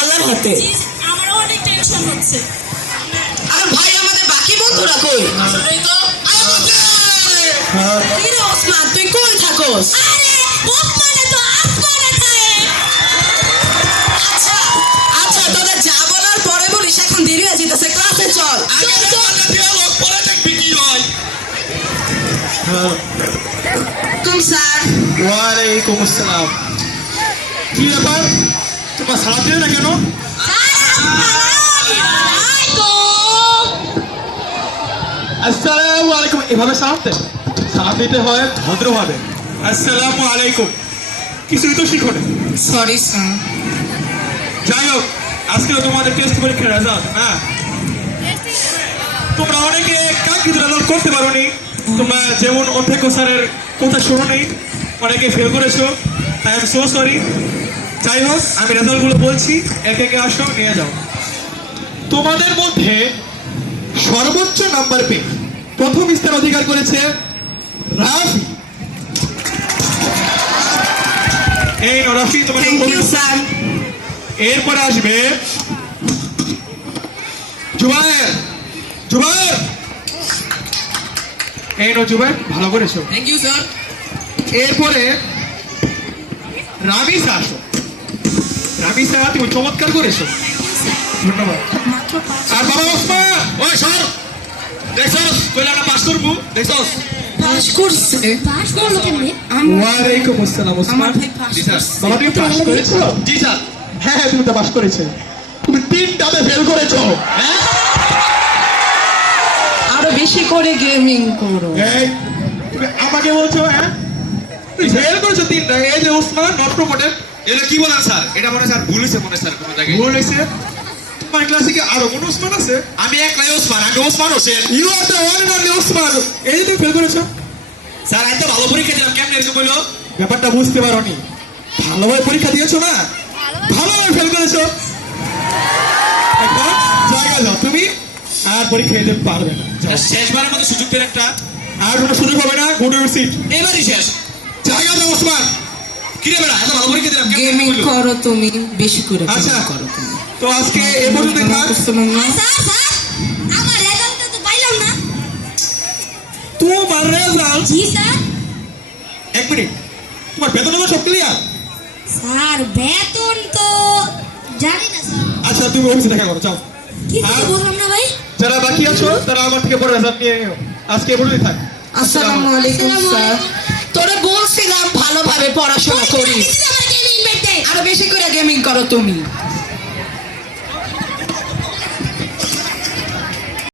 আল্লাহর হাতে। আমারও অনেক টেনশন হচ্ছে। আর ভাই আমাদের বাকি বন্ধুরা কই? আসলেই তো কি রে ওসমান, তুই কই থাকোস? আরে ওসমানে তো আসমানে থাকে। আচ্ছা আচ্ছা, তোদের যা বলার পরে বলিস, এখন দেরি হয়ে যেতেছে, ক্লাসে চল। আগে লোক পরে দেখবি কি হয়। কুম স্যার। ওয়ালাইকুম আসসালাম। কি ব্যাপার, তোমার সালাদ দিলে না কেন? আসসালামু আলাইকুম। এভাবে সালাম দিতে হয় ভদ্রভাবে। আসসালামু আলাইকুম। কিছুই তো শিখো না। Sorry sir. যাই হোক, আজকে তোমাদের টেস্ট পরীক্ষার রেজাল্ট। হ্যাঁ, তোমরা অনেকে কাঙ্ক্ষিত রেজাল্ট করতে পারোনি। তোমরা যেমন অধ্যক্ষ স্যারের কথা শোনো নেই, অনেকে ফেল করেছো। I am so sorry. যাই হোক, আমি রেজাল্টগুলো বলছি, একে একে আসো, নিয়ে যাও। তোমাদের মধ্যে সর্বোচ্চ নাম্বার পেয়ে প্রথম স্থান অধিকার করেছে রাফি। এই রাফি, তোমাকে থ্যাংক ইউ স্যার। এরপরে আসবে জুবায়ের। জুবায়ের, এই নো জুবায়ের, ভালো করেছো। Thank you sir. এরপরে রামিসা আসো। রামিসা, তুমি চমৎকার করেছো, ধন্যবাদ। আর বাবা ওসমান, ওই সর, দেখছস কইলা না পাস করবো, দেখছস। পাস করছে। পাস করলো কেমনে? ওয়ালাইকুম আসসালাম ওসমান। আমার ভাই পাস করছে। বাবা তুমি পাস করেছো? জি স্যার। হ্যাঁ হ্যাঁ, তুমি তো পাস করেছো। তুমি 3টাতে ফেল করেছো। হ্যাঁ, আরো বেশি করে গেমিং করো। এই তুমি আমাকে বলছো? হ্যাঁ, তুমি ফেল করেছো 3টা। এই যে ওসমান নট প্রমোটেড। এটা কি বলেন স্যার? এটা মনে হয় স্যার ভুল হয়েছে, মনে হয় স্যার কোনো জায়গায়। ভুল হয়েছে। তোমার ক্লাসে কি আরো কোন ওসমান আছে? আমি একলাই ওসমান, আমি Osman Hossain. You are the one and only Osman. এই যে তুমি ফেল করেছো। স্যার আমি তো ভালো পরীক্ষা দিলাম, কেমন এরকম বললো? ব্যাপারটা বুঝতে পারোনি। ভালোভাবে পরীক্ষা দিয়েছো না, ভালোভাবে ফেল করেছো। এখন জায়গা যাও, তুমি আর পরীক্ষা দিতে পারবে না। যাও। শেষবারের মতো সুযোগ পেলে একটা, আর কোনো সুযোগ হবে না। Go to your seat. এবারই শেষ। জায়গা যাও ওসমান। কিরে বেড়া, এত ভালো পরীক্ষা দিলাম, কেমন গেমিং বললো? করো তুমি, বেশি করে আচ্ছা। gaming করো তুমি। তো আজকে এ পর্যন্তই থাক। স্যার আমার রেজাল্টটা তো পাইলাম না। তোমার রেজাল্ট। জি স্যার। এক মিনিট, তোমার বেতন সব ক্লিয়ার? স্যার বেতন তো জানি না স্যার। আচ্ছা, তুমি অফিসে দেখা করো, যাও। কি কিছু বললাম না ভাই। যারা বাকি আছো তারা আমার থেকে পরে রেজাল্ট নিয়ে নিও। আজকে এ পর্যন্তই থাক। আসসালামু আলাইকুম স্যার। তোরে বলছিলাম ভালোভাবে পড়াশোনা করিস, আমার গেমিং বেটে। আরো বেশি করে গেমিং করো তুমি।